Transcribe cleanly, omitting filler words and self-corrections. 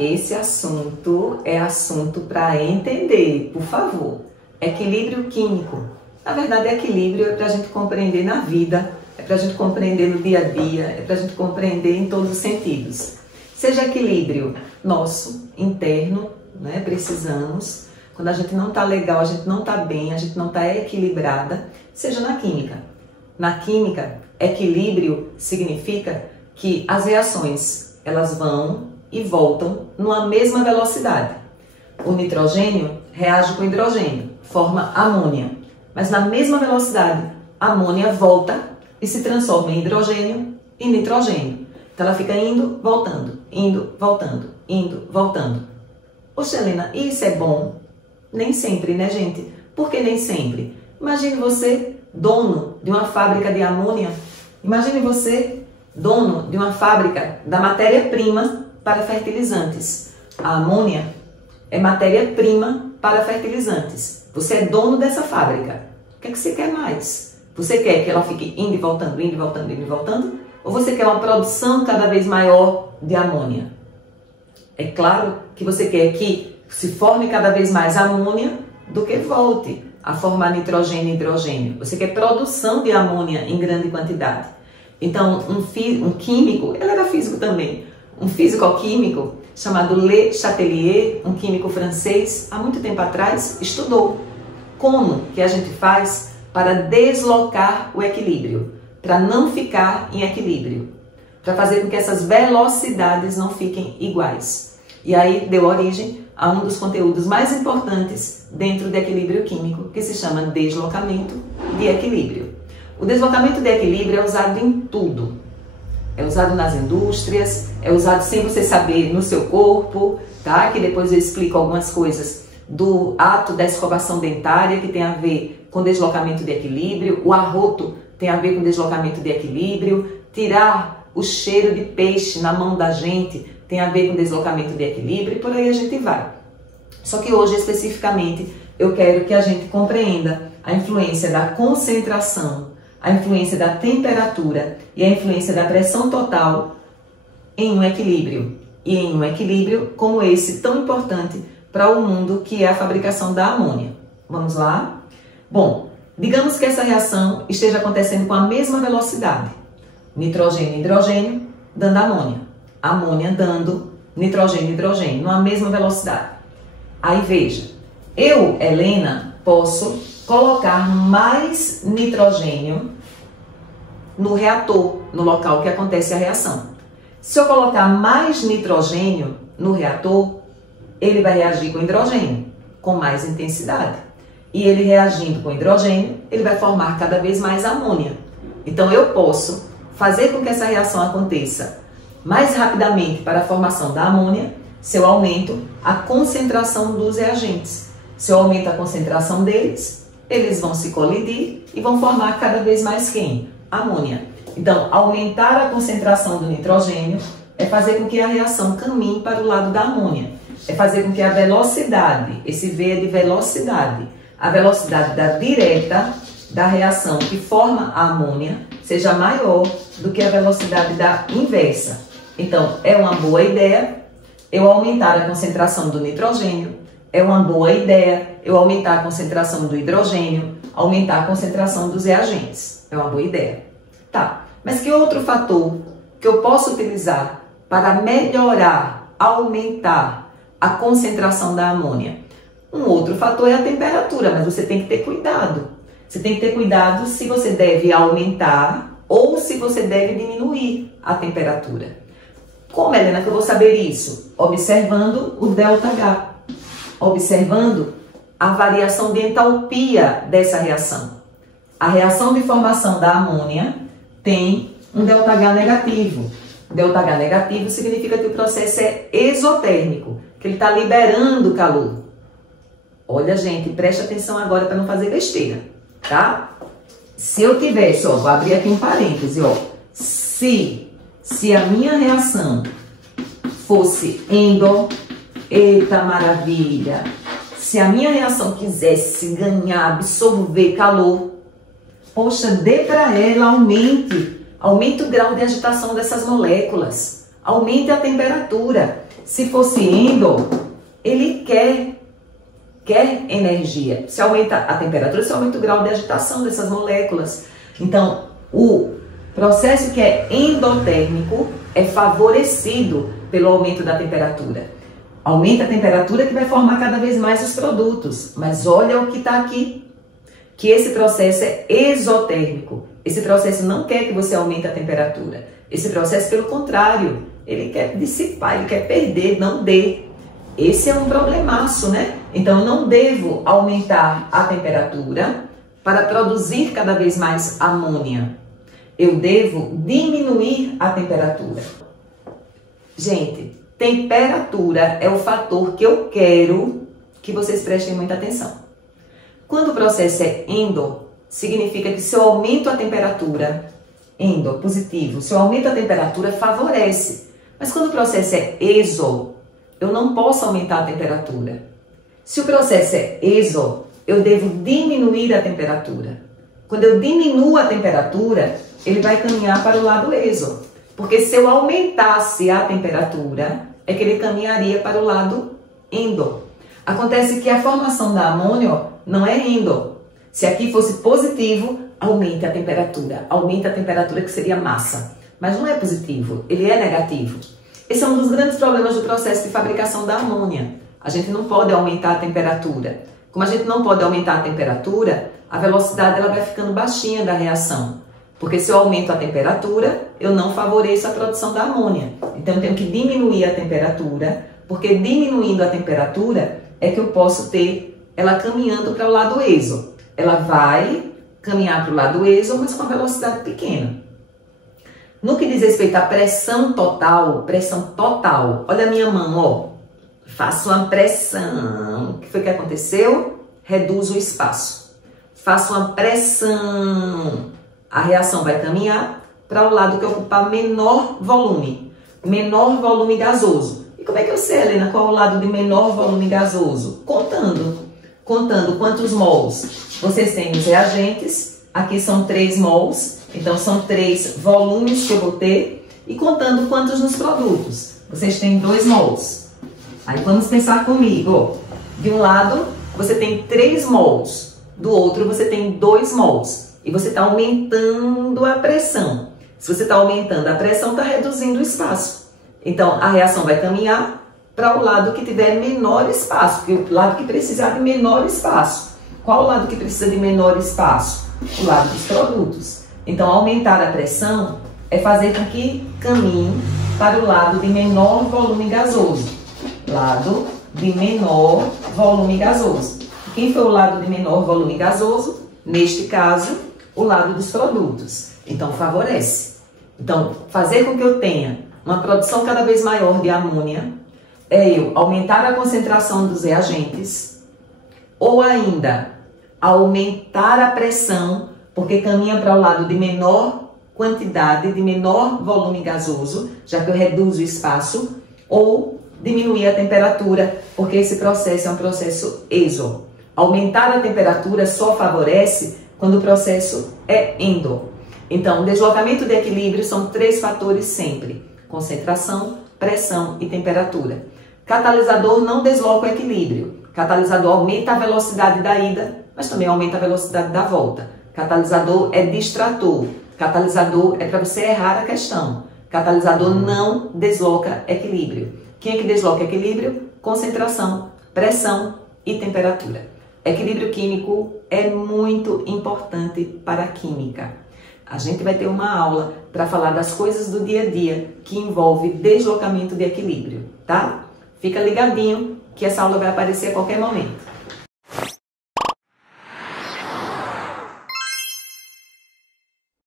esse assunto é assunto para entender, por favor. Equilíbrio químico. Na verdade, equilíbrio é para a gente compreender na vida, é para a gente compreender no dia a dia, é para a gente compreender em todos os sentidos. Seja equilíbrio nosso, interno, né? Precisamos. Quando a gente não está legal, a gente não está bem, a gente não está equilibrada, seja na química. Na química, equilíbrio significa que as reações, elas vão e voltam numa mesma velocidade. O nitrogênio reage com o hidrogênio, forma amônia. Mas na mesma velocidade, a amônia volta e se transforma em hidrogênio e nitrogênio. Então ela fica indo, voltando, indo, voltando, indo, voltando. Poxa, Helena, isso é bom? Nem sempre, né, gente? Por que nem sempre? Imagine você, dono de uma fábrica de amônia. Imagine você, dono de uma fábrica da matéria-prima para fertilizantes. A amônia é matéria-prima para fertilizantes. Você é dono dessa fábrica. O que é que você quer mais? Você quer que ela fique indo e voltando, indo e voltando, indo e voltando? Ou você quer uma produção cada vez maior de amônia? É claro que você quer que se forme cada vez mais amônia do que volte a formar nitrogênio e hidrogênio. Você quer produção de amônia em grande quantidade. Então, um químico, ele era físico também, um físico-químico chamado Le Chatelier, um químico francês, há muito tempo atrás, estudou como que a gente faz para deslocar o equilíbrio, para não ficar em equilíbrio, para fazer com que essas velocidades não fiquem iguais. E aí deu origem a um dos conteúdos mais importantes dentro do equilíbrio químico, que se chama deslocamento de equilíbrio. O deslocamento de equilíbrio é usado em tudo. É usado nas indústrias, é usado sem você saber no seu corpo, tá? Que depois eu explico algumas coisas do ato da escovação dentária, que tem a ver com deslocamento de equilíbrio. O arroto tem a ver com deslocamento de equilíbrio. Tirar o cheiro de peixe na mão da gente tem a ver com deslocamento de equilíbrio, e por aí a gente vai. Só que hoje, especificamente, eu quero que a gente compreenda a influência da concentração, a influência da temperatura e a influência da pressão total em um equilíbrio. E em um equilíbrio como esse tão importante para o mundo, que é a fabricação da amônia. Vamos lá? Bom, digamos que essa reação esteja acontecendo com a mesma velocidade. Nitrogênio e hidrogênio dando amônia. Amônia dando nitrogênio e hidrogênio numa mesma velocidade. Aí veja, eu, Helena, posso colocar mais nitrogênio no reator, no local que acontece a reação. Se eu colocar mais nitrogênio no reator, ele vai reagir com hidrogênio, com mais intensidade. E ele reagindo com hidrogênio, ele vai formar cada vez mais amônia. Então eu posso fazer com que essa reação aconteça mais rapidamente para a formação da amônia se eu aumento a concentração dos reagentes. Se eu aumento a concentração deles, eles vão se colidir e vão formar cada vez mais quem? Amônia. Então, aumentar a concentração do nitrogênio é fazer com que a reação caminhe para o lado da amônia. É fazer com que a velocidade, esse V é de velocidade, a velocidade da direta da reação que forma a amônia seja maior do que a velocidade da inversa. Então, é uma boa ideia eu aumentar a concentração do nitrogênio, é uma boa ideia eu aumentar a concentração do hidrogênio, aumentar a concentração dos reagentes. É uma boa ideia. Tá, mas que outro fator que eu posso utilizar para melhorar, aumentar a concentração da amônia? Um outro fator é a temperatura, mas você tem que ter cuidado. Você tem que ter cuidado se você deve aumentar ou se você deve diminuir a temperatura. Como, Helena, que eu vou saber isso? Observando o ΔH, observando a variação de entalpia dessa reação. A reação de formação da amônia tem um ΔH negativo. ΔH negativo significa que o processo é exotérmico, que ele está liberando calor. Olha, gente, preste atenção agora para não fazer besteira, tá? Se eu tivesse, ó, vou abrir aqui um parêntese, ó. Se a minha reação fosse eita maravilha, se a minha reação quisesse ganhar, absorver calor, poxa, dê para ela, aumente o grau de agitação dessas moléculas, aumente a temperatura. Se fosse endo, ele quer energia. Se aumenta a temperatura, se aumenta o grau de agitação dessas moléculas. Então, o processo que é endotérmico é favorecido pelo aumento da temperatura. Aumenta a temperatura que vai formar cada vez mais os produtos. Mas olha o que está aqui, que esse processo é exotérmico. Esse processo não quer que você aumente a temperatura. Esse processo, pelo contrário, ele quer dissipar, ele quer perder, não dê. Esse é um problemaço, né? Então, eu não devo aumentar a temperatura para produzir cada vez mais amônia. Eu devo diminuir a temperatura. Gente, temperatura é o fator que eu quero que vocês prestem muita atenção. Quando o processo é endo, significa que se eu aumento a temperatura, endo, positivo, se eu aumento a temperatura, favorece. Mas quando o processo é exo, eu não posso aumentar a temperatura. Se o processo é exo, eu devo diminuir a temperatura. Quando eu diminuo a temperatura, ele vai caminhar para o lado exo. Porque se eu aumentasse a temperatura, é que ele caminharia para o lado endo. Acontece que a formação da amônia não é endo. Se aqui fosse positivo, aumente a temperatura que seria massa. Mas não é positivo, ele é negativo. Esse é um dos grandes problemas do processo de fabricação da amônia. A gente não pode aumentar a temperatura. Como a gente não pode aumentar a temperatura, a velocidade ela vai ficando baixinha da reação. Porque se eu aumento a temperatura, eu não favoreço a produção da amônia. Então eu tenho que diminuir a temperatura, porque diminuindo a temperatura é que eu posso ter ela caminhando para o lado exo. Ela vai caminhar para o lado exo, mas com a velocidade pequena. No que diz respeito à pressão total, olha a minha mão, ó. Faço uma pressão. O que foi que aconteceu? Reduzo o espaço. Faço uma pressão. A reação vai caminhar para o lado que ocupar menor volume gasoso. E como é que eu sei, Helena, qual é o lado de menor volume gasoso? Contando quantos mols vocês têm nos reagentes. Aqui são 3 mols, então são 3 volumes que eu vou ter. E contando quantos nos produtos. Vocês têm 2 mols. Aí vamos pensar comigo. De um lado, você tem 3 mols. Do outro, você tem 2 mols. E você está aumentando a pressão. Se você está aumentando a pressão, está reduzindo o espaço. Então, a reação vai caminhar para o lado que tiver menor espaço, porque o lado que precisar de menor espaço. Qual o lado que precisa de menor espaço? O lado dos produtos. Então, aumentar a pressão é fazer com que caminhe para o lado de menor volume gasoso. Lado de menor volume gasoso. Quem foi o lado de menor volume gasoso? Neste caso, o lado dos produtos. Então, favorece. Então, fazer com que eu tenha uma produção cada vez maior de amônia é eu aumentar a concentração dos reagentes ou ainda aumentar a pressão, porque caminha para o lado de menor quantidade, de menor volume gasoso, já que eu reduzo o espaço, ou diminuir a temperatura, porque esse processo é um processo exo. Aumentar a temperatura só favorece quando o processo é endo. Então, deslocamento de equilíbrio são 3 fatores sempre: concentração, pressão e temperatura. Catalisador não desloca o equilíbrio. Catalisador aumenta a velocidade da ida, mas também aumenta a velocidade da volta. Catalisador é distrator. Catalisador é para você errar a questão. Catalisador não desloca equilíbrio. Quem é que desloca equilíbrio? Concentração, pressão e temperatura. Equilíbrio químico é muito importante para a química. A gente vai ter uma aula para falar das coisas do dia a dia que envolve deslocamento de equilíbrio, tá? Fica ligadinho que essa aula vai aparecer a qualquer momento.